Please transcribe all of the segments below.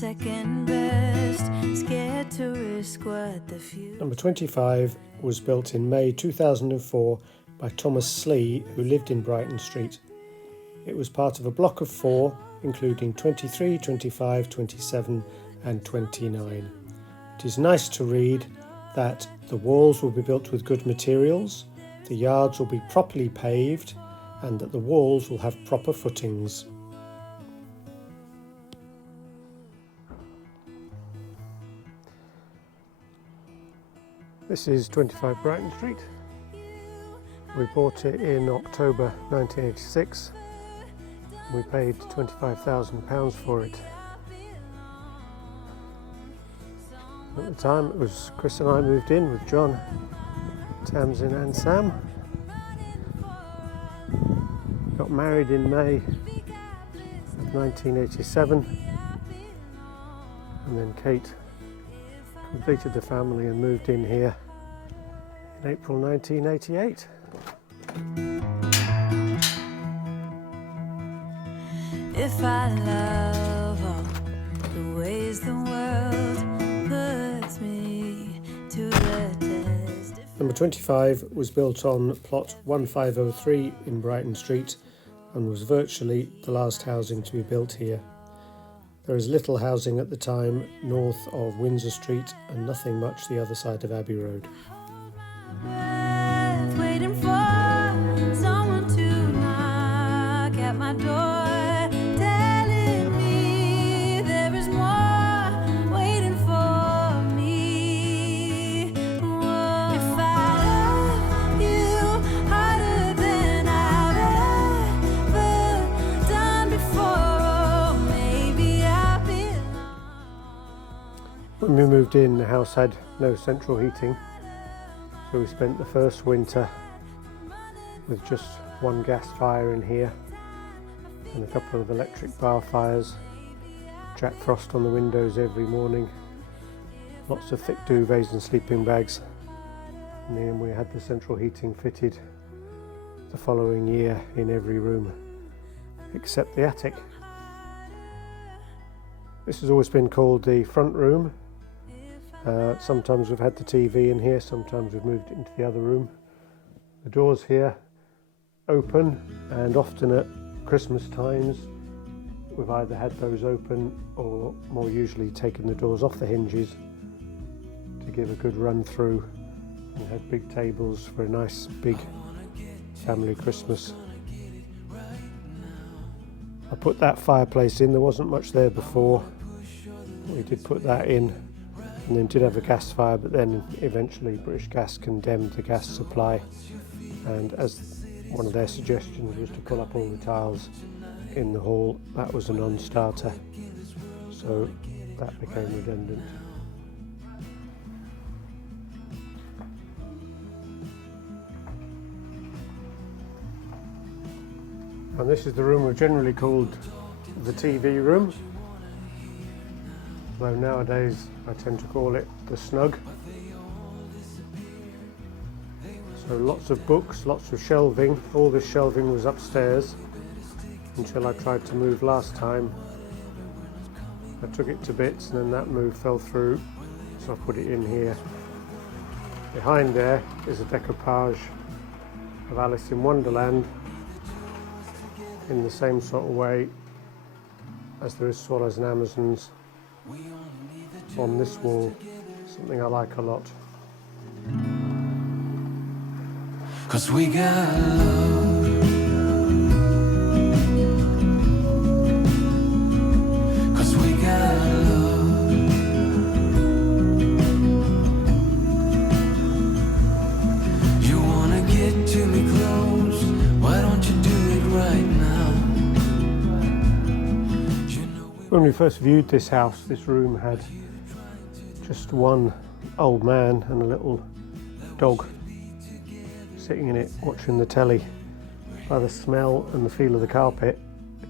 second best, scared to risk what the future. Number 25 was built in May 2004 by Thomas Slee, who lived in Brighton Street. It was part of a block of 4, including 23, 25, 27 and 29. It is nice to read that the walls will be built with good materials, the yards will be properly paved, and that the walls will have proper footings. This is 25 Brighton Street. We bought it in October 1986. We paid £25,000 for it. At the time it was Chris and I moved in with John, Tamsin and Sam. Got married in May of 1987, and then Kate completed the family and moved in here in April 1988. If I love all the ways the world puts me to the test. Number 25 was built on plot 1503 in Brighton Street and was virtually the last housing to be built here. There is little housing at the time north of Windsor Street and nothing much the other side of Abbey Road. Waiting for someone to knock at my door, telling me there is more waiting for me. Whoa. If I love you harder than I've ever done before, maybe I'll be. When we moved in, the house had no central heating, so we spent the first winter with just one gas fire in here and a couple of electric bar fires, Jack Frost on the windows every morning, lots of thick duvets and sleeping bags, and then we had the central heating fitted the following year in every room except the attic. This has always been called the front room. Sometimes we've had the TV in here, sometimes we've moved it into the other room. The doors here open, and often at Christmas times we've either had those open or more usually taken the doors off the hinges to give a good run through and had big tables for a nice big family Christmas. I put that fireplace in, there wasn't much there before. We did put that in, and then did have a gas fire, but then eventually British Gas condemned the gas supply, and as one of their suggestions was to pull up all the tiles in the hall, that was a non-starter, so that became redundant. And this is the room we've generally called the TV room, though nowadays I tend to call it the snug. So lots of books, lots of shelving. All this shelving was upstairs until I tried to move last time. I took it to bits and then that move fell through, so I put it in here. Behind there is a decoupage of Alice in Wonderland in the same sort of way as there is Swallows and Amazons on this wall, something I like a lot. 'Cause we got love, 'cause we got love. You wanna get to me close, why don't you do it right now? You know When we first viewed this house, this room had just one old man and a little dog sitting in it watching the telly. By the smell and the feel of the carpet,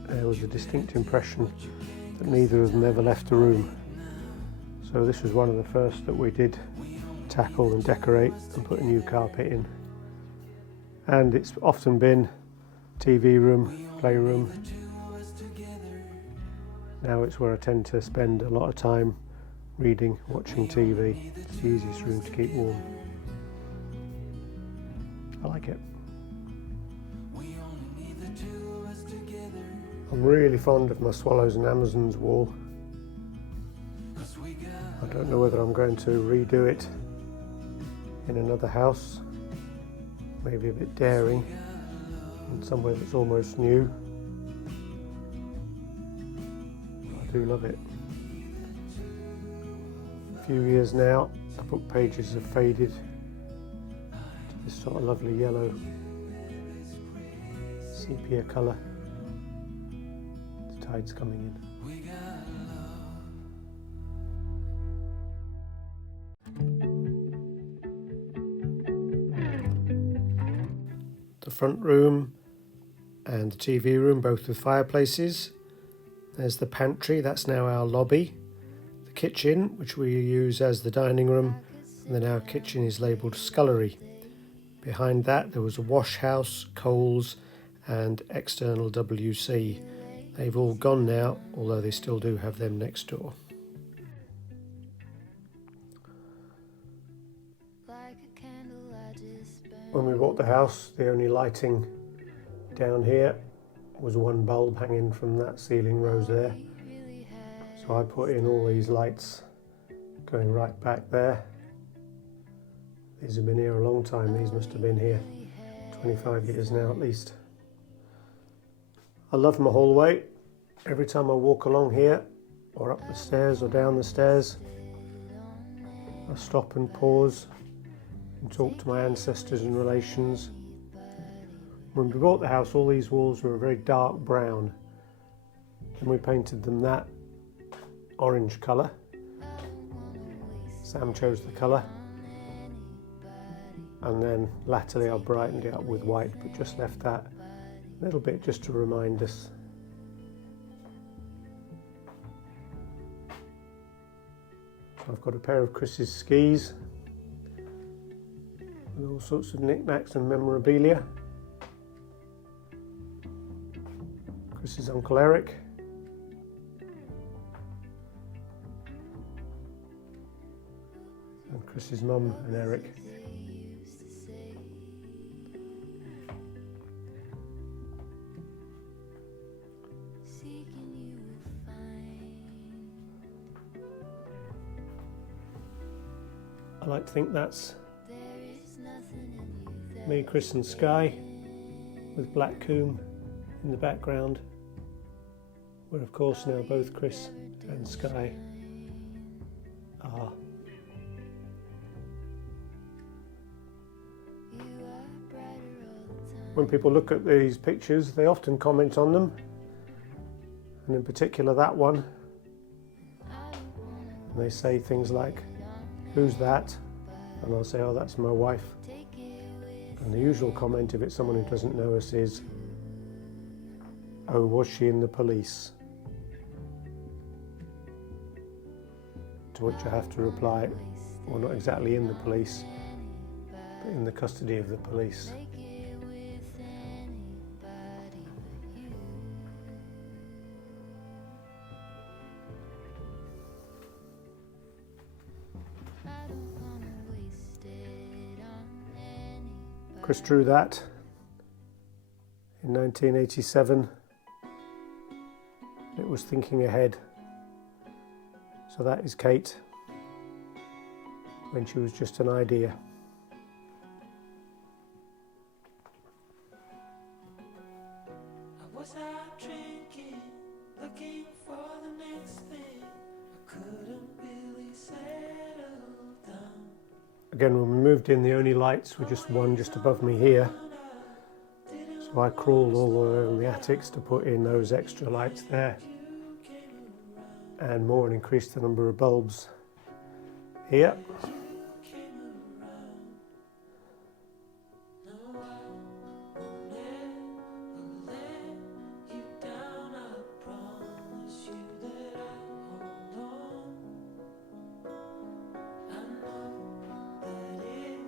there was a distinct impression that neither of them ever left the room. So this was one of the first that we did tackle and decorate and put a new carpet in. And it's often been TV room, playroom, Now it's where I tend to spend a lot of time reading, watching TV. It's the easiest room to keep warm. I like it. I'm really fond of my Swallows and Amazons wall. I don't know whether I'm going to redo it in another house, maybe a bit daring, and somewhere that's almost new. I do love it. A few years now, the book pages have faded to this sort of lovely yellow sepia colour. The tide's coming in. The front room and the TV room, both with fireplaces. There's the pantry, that's now our lobby. The kitchen, which we use as the dining room, and then our kitchen is labelled scullery. Behind that there was a wash house, Coles and external WC. They've all gone now, although they still do have them next door. When we bought the house, the only lighting down here was one bulb hanging from that ceiling rose there. So I put in all these lights going right back there. These have been here a long time. These must have been here 25 years now at least. I love my hallway. Every time I walk along here or up the stairs or down the stairs, I stop and pause and talk to my ancestors and relations. When we bought the house, all these walls were a very dark brown, and we painted them that orange colour. Sam chose the colour, and then latterly I brightened it up with white, but just left that a little bit just to remind us. I've got a pair of Chris's skis with all sorts of knickknacks and memorabilia. Chris's Uncle Eric. And Chris's mum and Eric. I like to think that's me, Chris and Sky, with Black Coombe in the background, where of course now both Chris and Sky are. When people look at these pictures, they often comment on them, and in particular that one, and they say things like, "Who's that?" And I'll say, "Oh, that's my wife." And the usual comment, if it's someone who doesn't know us, is, "Oh, was she in the police?" To which I have to reply, well, not exactly in the police, but in the custody of the police. Chris drew that in 1987. It was thinking ahead. So that is Kate when she was just an idea. I was out drinking, looking for the next thing. I couldn't really settle down. Again, when we moved in, the only lights were just one just above me here. So I crawled all the way over the attics to put in those extra lights there, and more, and increased the number of bulbs here.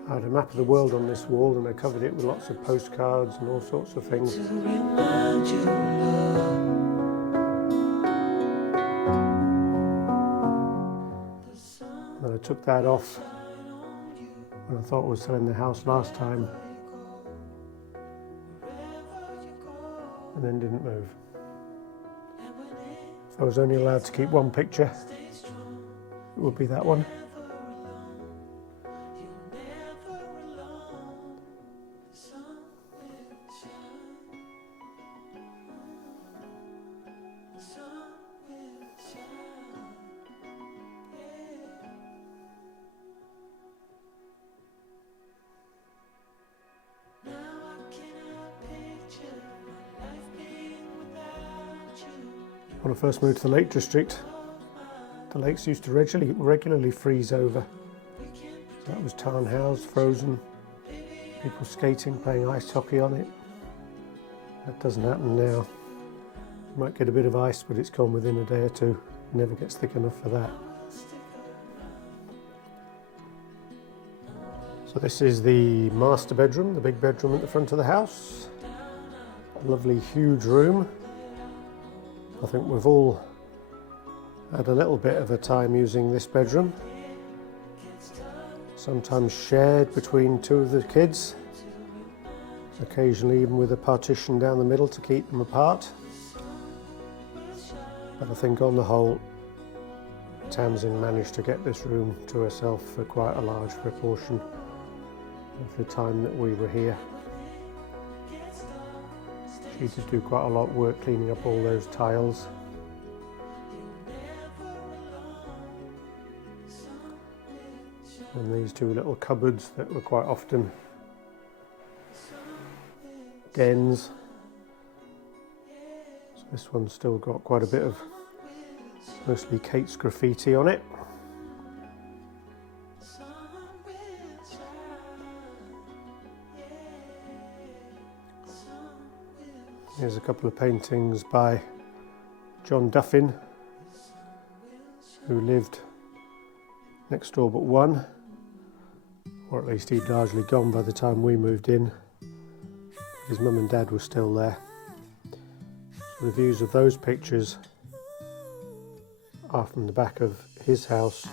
I had a map of the world on this wall, and I covered it with lots of postcards and all sorts of things. To remind you of love. took that off when I thought I was selling the house last time, and then didnmove. If I was only allowed to keep one picture, it would be that one. When I first moved to the Lake District, the lakes used to regularly freeze over. So that was town housed, frozen, people skating, playing ice hockey on it. That doesn't happen now. You might get a bit of ice, but it's gone within a day or two. It never gets thick enough for that. So this is the master bedroom, the big bedroom at the front of the house. A lovely huge room. I think we've all had a little bit of a time using this bedroom. Sometimes shared between two of the kids. Occasionally even with a partition down the middle to keep them apart. But I think on the whole, Tamsin managed to get this room to herself for quite a large proportion of the time that we were here. She did do quite a lot of work cleaning up all those tiles. And these two little cupboards that were quite often dens. So this one's still got quite a bit of mostly Kate's graffiti on it. Here's a couple of paintings by John Duffin, who lived next door but one, or at least he'd largely gone by the time we moved in. His mum and dad were still there. So the views of those pictures are from the back of his house,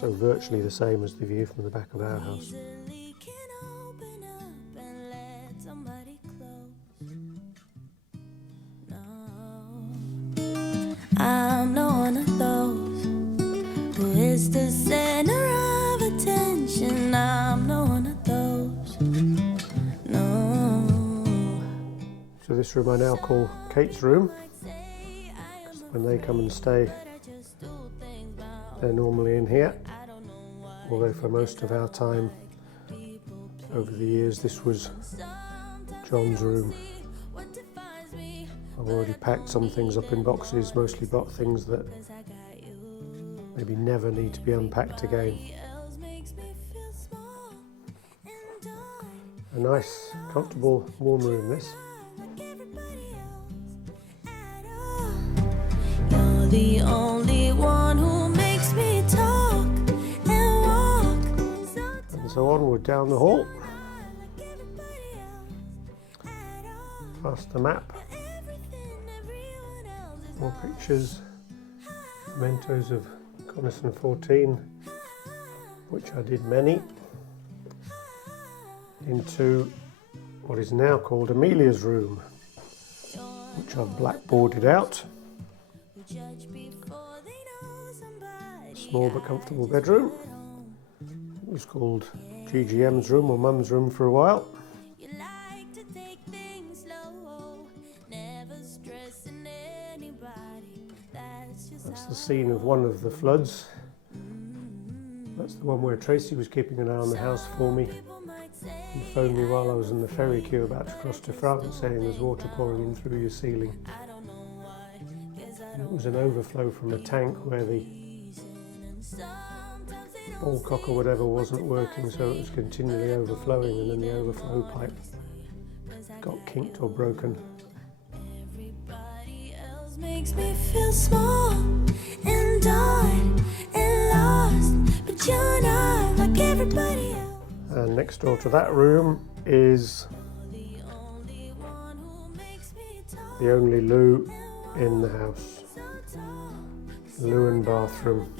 so virtually the same as the view from the back of our house. I'm not one of those who is the center of attention. I'm not one of those, no. So this room I now call Kate's room, because when they come and stay, they're normally in here. Although for most of our time over the years, this was John's room. I've already packed some things up in boxes, mostly got things that maybe never need to be unpacked again. A nice, comfortable, warm room this. You're the only one who makes me talk and walk. And so onward down the hall. Past the map. More pictures, mementos of Coniston 14, which I did many, into what is now called Amelia's room, which I've blackboarded out. Small but comfortable bedroom. It was called GGM's room or Mum's room for a while. That's the scene of one of the floods. That's the one where Tracy was keeping an eye on the house for me and phoned me while I was in the ferry queue about to cross to France, saying there's water pouring in through your ceiling. And it was an overflow from a tank where the ballcock or whatever wasn't working, so it was continually overflowing, and then the overflow pipe got kinked or broken. Makes me feel small and dark and lost, but you're not like everybody else. And next door to that room is the only loo in the house. Loo and bathroom.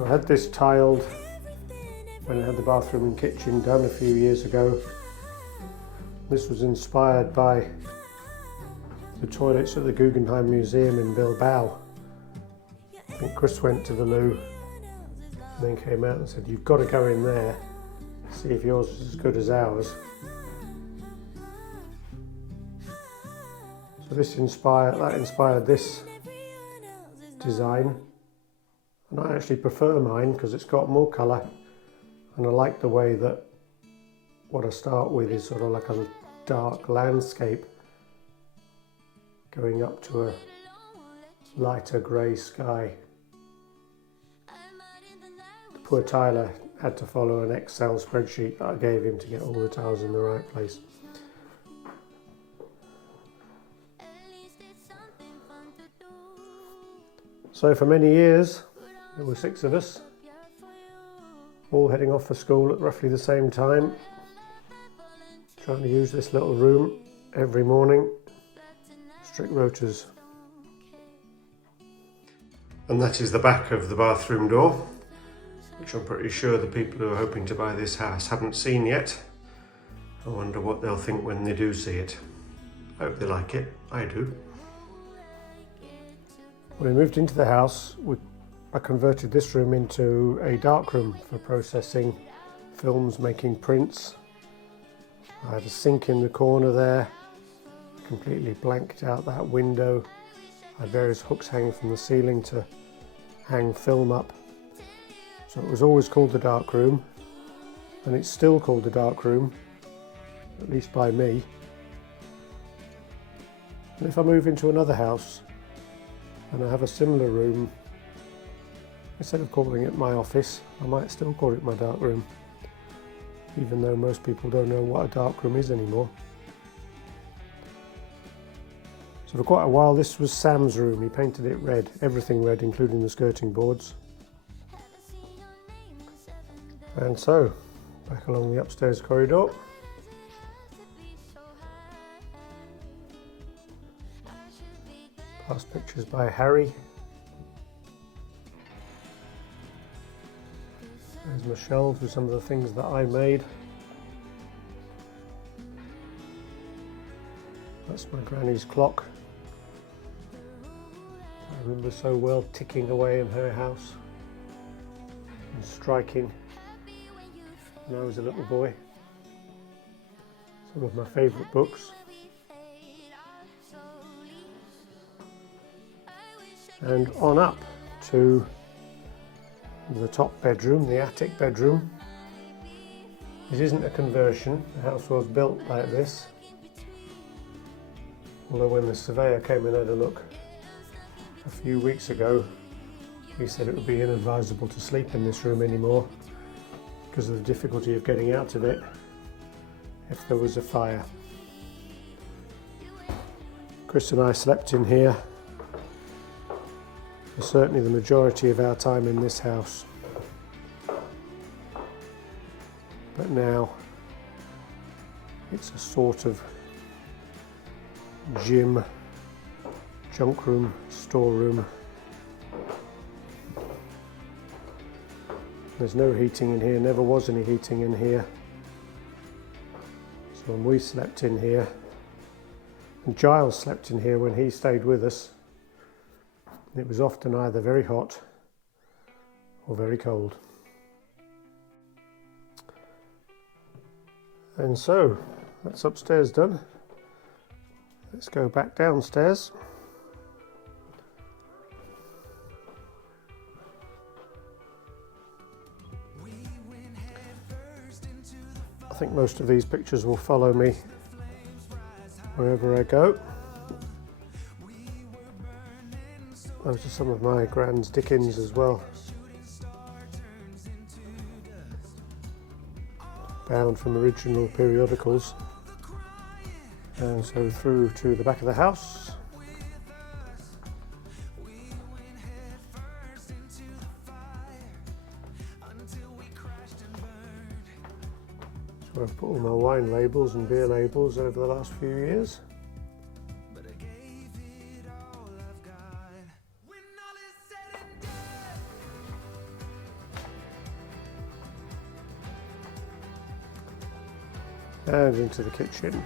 So I had this tiled when I had the bathroom and kitchen done a few years ago. This was inspired by the toilets at the Guggenheim Museum in Bilbao. I think Chris went to the loo and then came out and said, "You've got to go in there, see if yours is as good as ours." So that inspired this design, and I actually prefer mine because it's got more colour, and I like the way that what I start with is sort of like a dark landscape going up to a lighter grey sky. The poor Tyler had to follow an Excel spreadsheet that I gave him to get all the tiles in the right place. So for many years, there were 6 of us, all heading off for school at roughly the same time, trying to use this little room every morning, strict rotas. And that is the back of the bathroom door, which I'm pretty sure the people who are hoping to buy this house haven't seen yet. I wonder what they'll think when they do see it. I hope they like it, I do. When we moved into the house, I converted this room into a dark room for processing films, making prints. I had a sink in the corner there, completely blanked out that window. I had various hooks hanging from the ceiling to hang film up. So it was always called the dark room, and it's still called the dark room, at least by me. And if I move into another house and I have a similar room, instead of calling it my office, I might still call it my dark room, even though most people don't know what a dark room is anymore. So for quite a while this was Sam's room. He painted it red, everything red, including the skirting boards. And so, back along the upstairs corridor. Past pictures by Harry. There's my shelves with some of the things that I made. That's my granny's clock. I remember so well ticking away in her house and striking when I was a little boy. Some of my favourite books. And on up to the top bedroom, the attic bedroom. This isn't a conversion, the house was built like this. Although when the surveyor came and had a look a few weeks ago, he said it would be inadvisable to sleep in this room anymore because of the difficulty of getting out of it if there was a fire. Chris and I slept in here for certainly the majority of our time in this house. But now it's a sort of gym, junk room, storeroom. There's no heating in here, never was any heating in here. So when we slept in here, and Giles slept in here when he stayed with us, it was often either very hot or very cold. And so, that's upstairs done. Let's go back downstairs. I think most of these pictures will follow me wherever I go. Those are some of my Grand's Dickens as well. Bound from original periodicals. And so through to the back of the house. So I've put all my wine labels and beer labels over the last few years. and into the kitchen.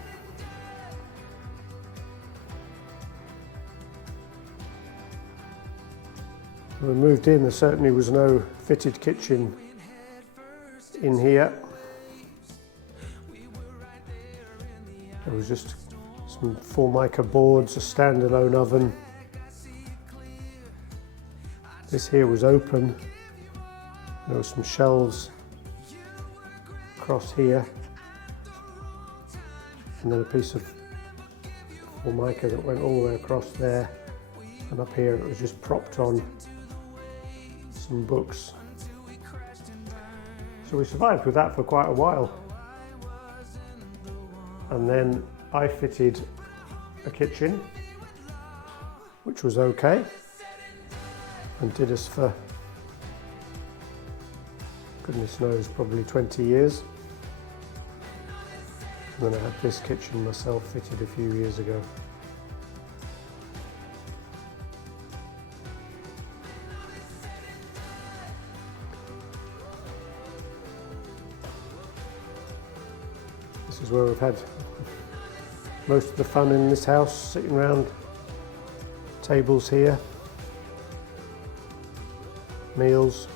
When we moved in, there certainly was no fitted kitchen in here. There was just some Formica boards, a standalone oven. This here was open. There were some shelves across here, and then a piece of Formica that went all the way across there, and up here it was just propped on some books. So we survived with that for quite a while. And then I fitted a kitchen, which was okay, and did us for, goodness knows, probably 20 years. And then I had this kitchen myself fitted a few years ago. This is where we've had most of the fun in this house, sitting around tables here, meals,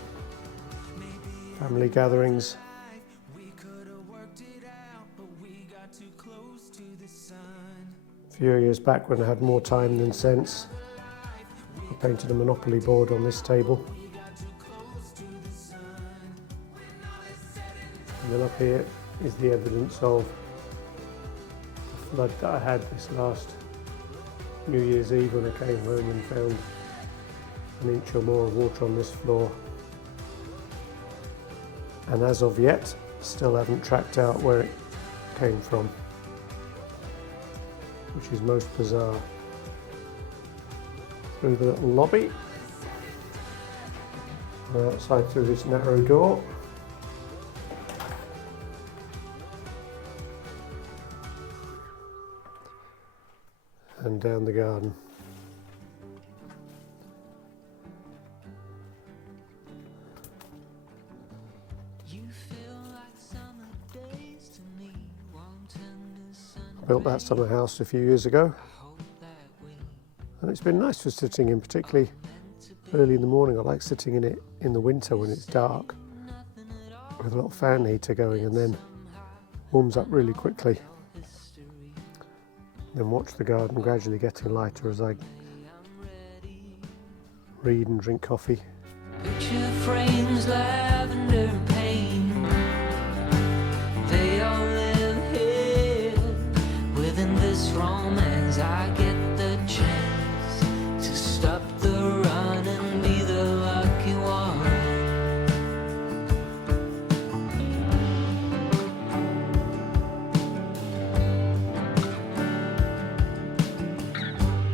family gatherings. A few years back, when I had more time than sense, I painted a Monopoly board on this table. And then up here is the evidence of the flood that I had this last New Year's Eve when I came home and found an inch or more of water on this floor. And as of yet, still haven't tracked out where it came from, which is most bizarre. Through the little lobby, and outside through this narrow door. And down the garden. I built that summer house a few years ago, and it's been nice for sitting in, particularly early in the morning. I like sitting in it in the winter when it's dark with a little fan heater going, and then warms up really quickly. Then watch the garden gradually getting lighter as I read and drink coffee. Picture frames, lavender paint, they all live here. Within this romance I get the chance to stop the run and be the lucky one.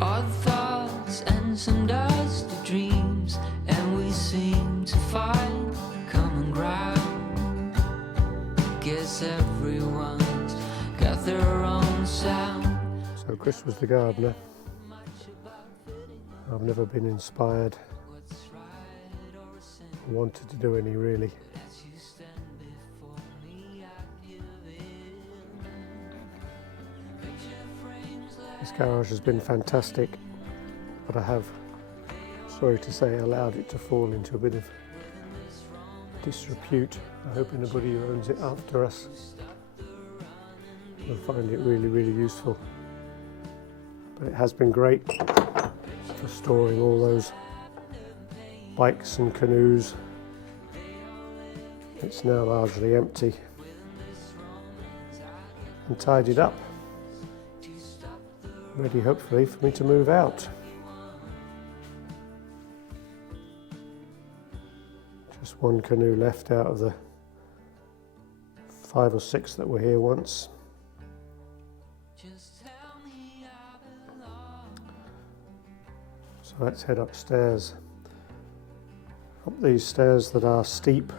Odd thoughts and some dusty dreams, and we seem to find common ground. Guess everyone's got their own sound. So Chris was the gardener. I've never been inspired or wanted to do any, really. This garage has been fantastic, but I have, sorry to say, allowed it to fall into a bit of disrepute. I hope anybody who owns it after us will find it really, really useful. But it has been great for storing all those bikes and canoes. It's now largely empty and tidied up, ready hopefully for me to move out. Just one canoe left out of the 5 or 6 that were here once. So let's head upstairs, up these stairs that are steep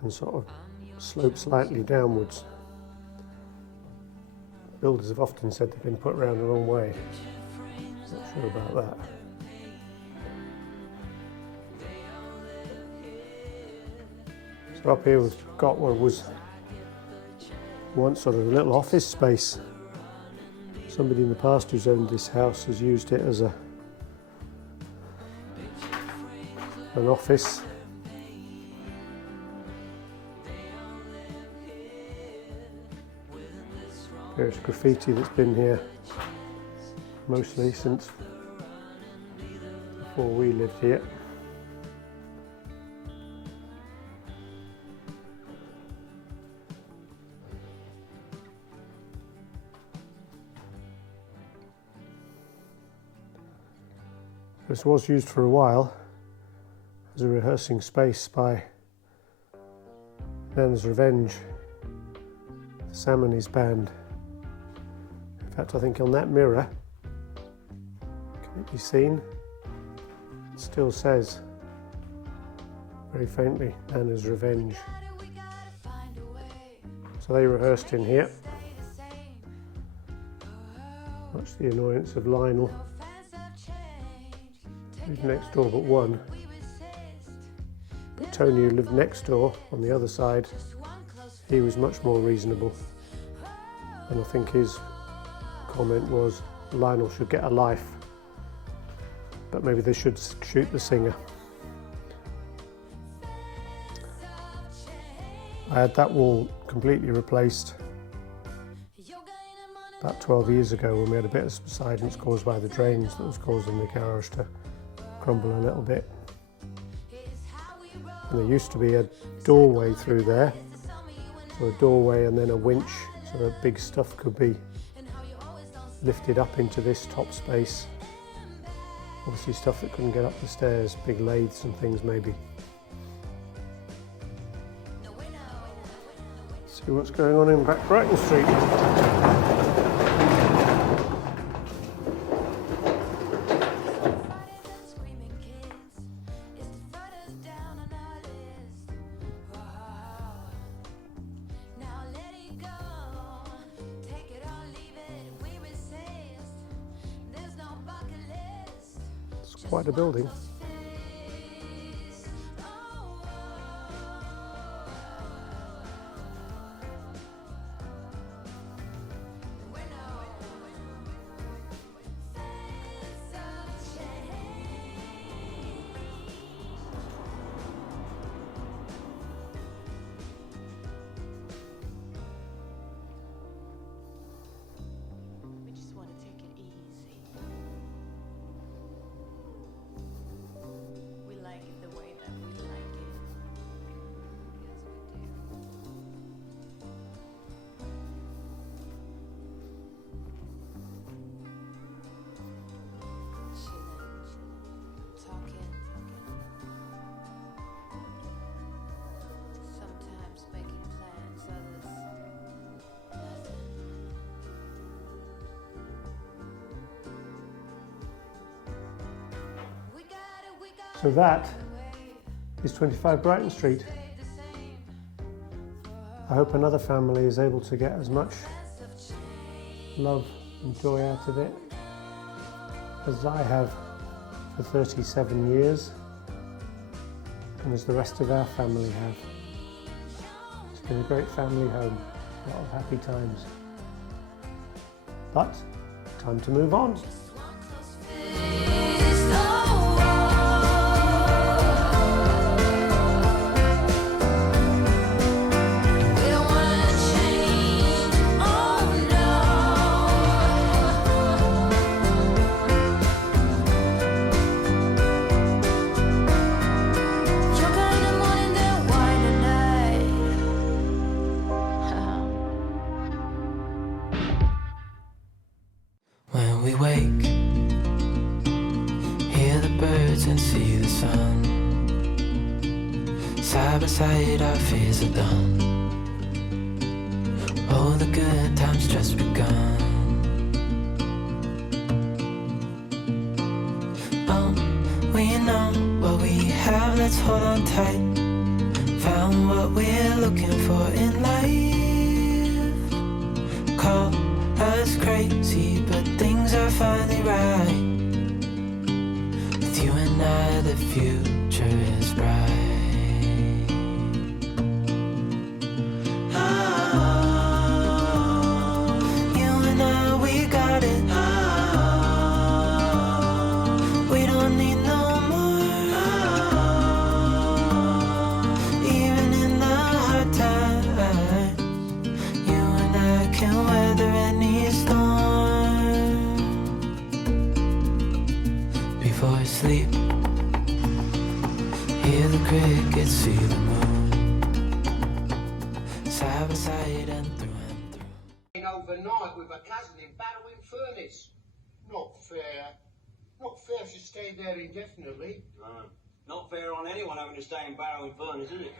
and sort of slope slightly downwards. Builders have often said they've been put around the wrong way. Not sure about that. So up here we've got what was once sort of a little office space. Somebody in the past who's owned this house has used it as an office. There's graffiti that's been here mostly since before we lived here. This was used for a while as a rehearsing space by Nan's Revenge, the Salmonies band. In fact, I think on that mirror, can it be seen? It still says very faintly Nana's Revenge. So they rehearsed in here, much to the annoyance of Lionel, who lived next door but one. But Tony, who lived next door on the other side, he was much more reasonable. And I think his comment was Lionel should get a life, but maybe they should shoot the singer. I had that wall completely replaced about 12 years ago when we had a bit of subsidence caused by the drains that was causing the garage to crumble a little bit. And there used to be a doorway through there, so a doorway and then a winch so that big stuff could be lifted up into this top space. Obviously stuff that couldn't get up the stairs, big lathes and things maybe. See what's going on in Brighton Street. Quite a building. So that is 25 Brighton Street. I hope another family is able to get as much love and joy out of it as I have for 37 years and as the rest of our family have. It's been a great family home, a lot of happy times. But time to move on. We wake, hear the birds and see the sun. Side by side our fears are done. Oh, the good times just begun. Oh, we know what we have, let's hold on tight. Found what we're looking for in life. Call us crazy, but things are finally right. With you and I, the future is bright. Oh. before you sleep. Hear the crickets, see the moon. Side by side and through and through. Overnight with a cousin in Barrowing Furnace. Not fair. Not fair to stay there indefinitely. No. Not fair on anyone having to stay in Barrowing Furnace, is it?